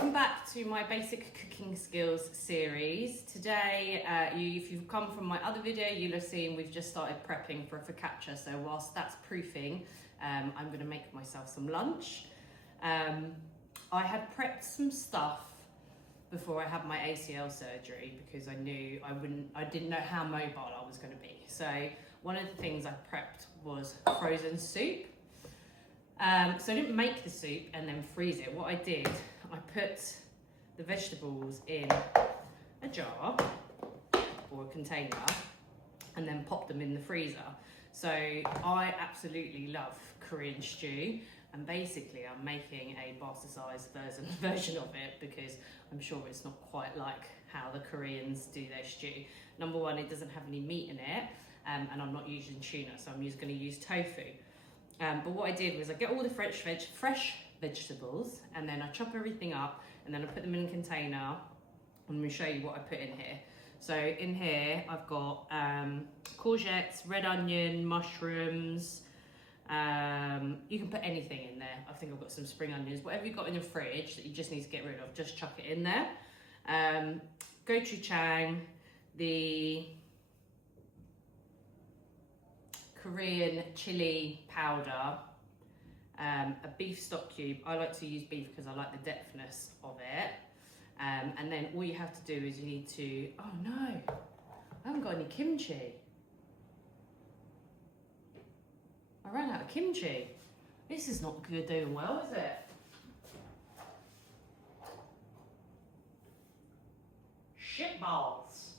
welcome back to my basic cooking skills series. Today, if you've come from my other video, you'll have seen we've just started prepping for a focaccia. So whilst that's proofing, I'm going to make myself some lunch. I had prepped some stuff before I had my ACL surgery because I knew I didn't know how mobile I was going to be. So one of the things I prepped was frozen soup. So I didn't make the soup and then freeze it. What I did, I put the vegetables in a jar or a container and then popped them in the freezer. So I absolutely love Korean stew, and basically I'm making a bastardized version of it because I'm sure it's not quite like how the Koreans do their stew. Number one, it doesn't have any meat in it, and I'm not using tuna, so I'm just going to use tofu. But what I did was I get all the fresh vegetables, and then I chop everything up, and then I put them in a container. I'm going to show you what I put in here. So in here I've got courgettes, red onion, mushrooms. You can put anything in there. I think I've got some spring onions. Whatever you've got in your fridge that you just need to get rid of, just chuck it in there. Gochujang, the Korean chili powder, a beef stock cube. I like to use beef because I like the depthness of it. And then all you have to do is you need to, oh no, I haven't got any kimchi. I ran out of kimchi. This is not good doing well, is it? Shitballs.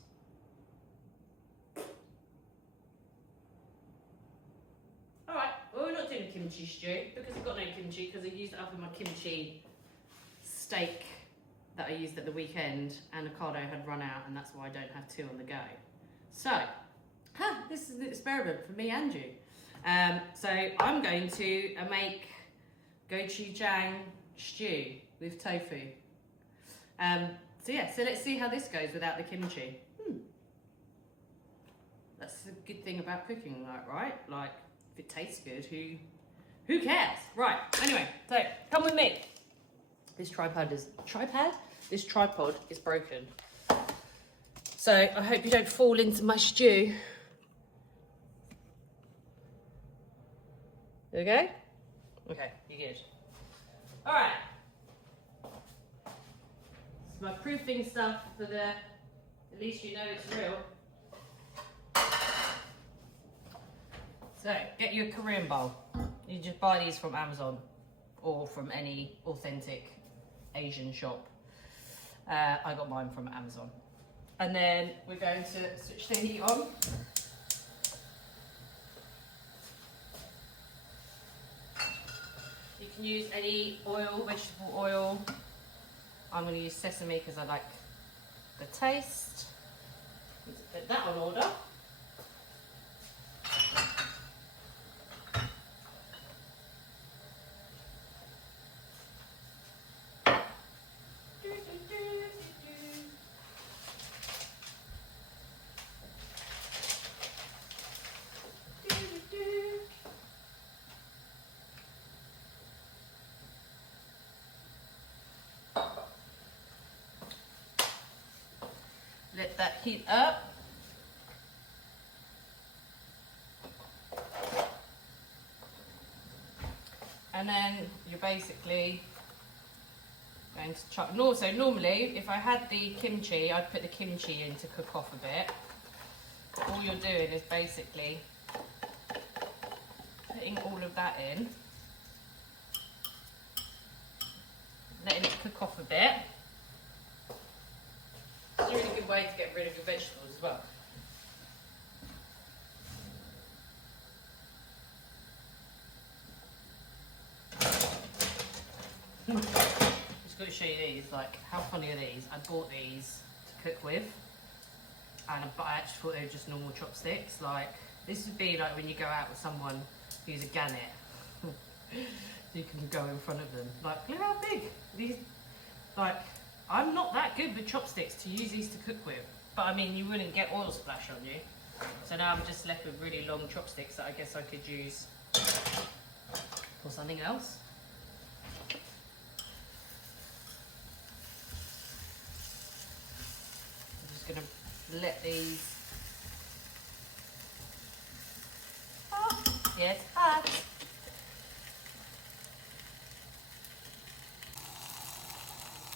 Alright, well we're not doing a kimchi stew because I've got no kimchi because I used it up in my kimchi steak that I used at the weekend, and Ocado had run out, and that's why I don't have two on the go. So, this is an experiment for me and you. So I'm going to make gochujang stew with tofu. So let's see how this goes without the kimchi. That's the good thing about cooking, right? Like, if it tastes good, who cares? Right, anyway, so come with me. This tripod is broken. So I hope you don't fall into my stew. Okay? Okay, you're good. All right. It's my proofing stuff for at least you know it's real. So, get you a Korean bowl. You just buy these from Amazon or from any authentic Asian shop. I got mine from Amazon. And then we're going to switch the heat on. You can use any oil, vegetable oil. I'm going to use sesame because I like the taste. Let's put that on order. Let that heat up. And then you're basically going to chop. And also, normally, if I had the kimchi, I'd put the kimchi in to cook off a bit. All you're doing is basically putting all of that in, letting it cook off a bit. It's a really good way to get rid of your vegetables as well. Just got to show you these, like, how funny are these? I bought these to cook with, and I actually thought they were just normal chopsticks. Like, this would be like when you go out with someone who's a gannet. You can go in front of them. Like, look how big these, like, I'm not that good with chopsticks to use these to cook with, but I mean, you wouldn't get oil splash on you. So now I'm just left with really long chopsticks that I guess I could use for something else. gonna let these. Oh, yes, hot.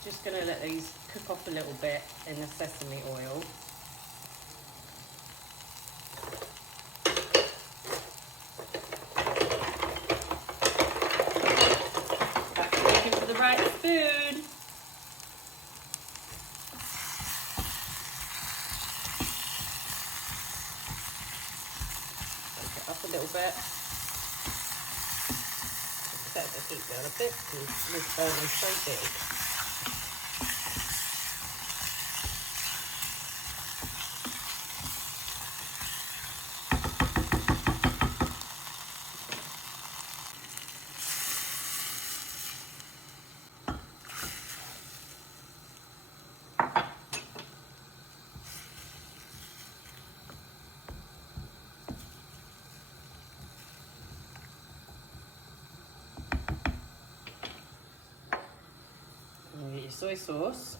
Just gonna let these cook off a little bit in the sesame oil. That's looking for the right spoon. Take it up a little bit. Set the heat down a bit because this burner is so big. And your soy sauce.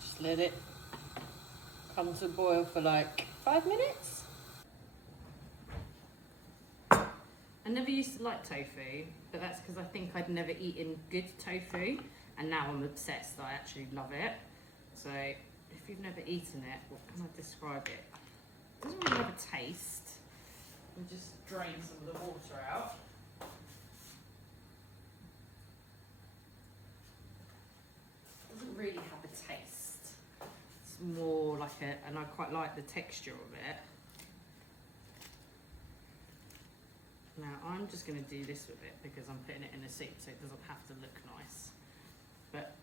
Just let it come to boil for like 5 minutes. I never used to like tofu, but that's because I think I'd never eaten good tofu, and now I'm obsessed. I actually love it. So if you've never eaten it, what can I describe it? It doesn't really have a taste. We'll just drain some of the water out. It doesn't really have a taste. It's more like and I quite like the texture of it. Now I'm just going to do this with it because I'm putting it in a soup so it doesn't have to look nice. But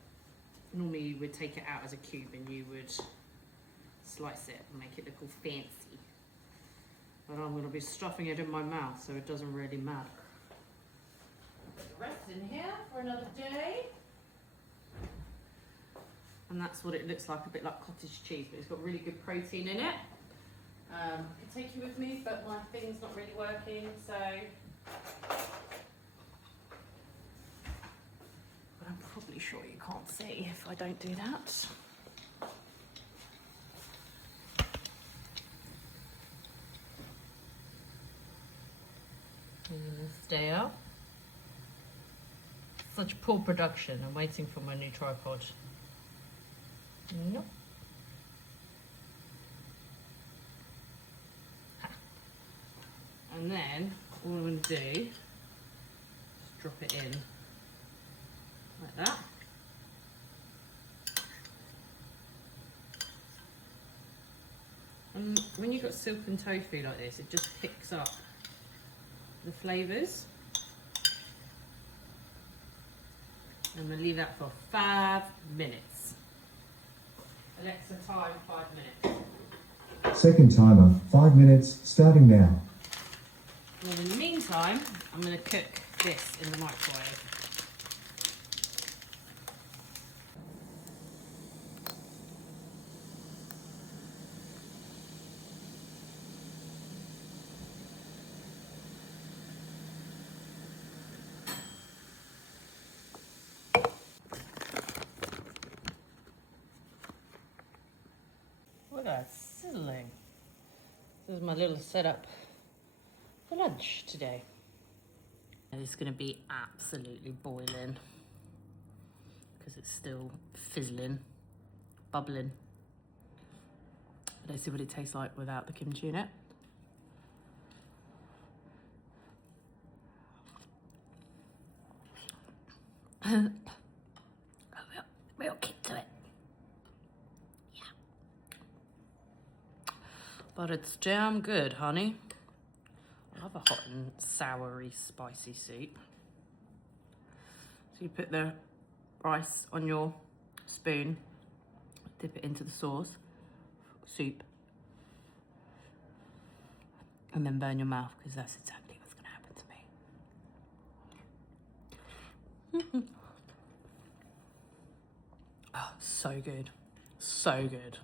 normally you would take it out as a cube and you would slice it and make it look all fancy. But I'm going to be stuffing it in my mouth so it doesn't really matter. Put the rest in here for another day. And that's what it looks like, a bit like cottage cheese, but it's got really good protein in it. I could take you with me, but my thing's not really working, so. But I'm probably sure you can't see if I don't do that. Stay up. Such poor production. I'm waiting for my new tripod. Nope. And then all I'm going to do is drop it in like that. And when you've got silken tofu like this, it just picks up the flavours. And we'll leave that for 5 minutes. Alexa, time 5 minutes. Second timer, 5 minutes, starting now. Well, in the meantime, I'm going to cook this in the microwave. Look at that sizzling. This is my little setup for lunch today. And it's going to be absolutely boiling because it's still fizzling, bubbling. Let's see what it tastes like without the kimchi in it. Real kick to it. Yeah. But it's damn good, honey. I love a hot and soury, spicy soup. So you put the rice on your spoon, dip it into the sauce, soup, and then burn your mouth because that's exactly what's going to happen to me. Oh, so good. So good.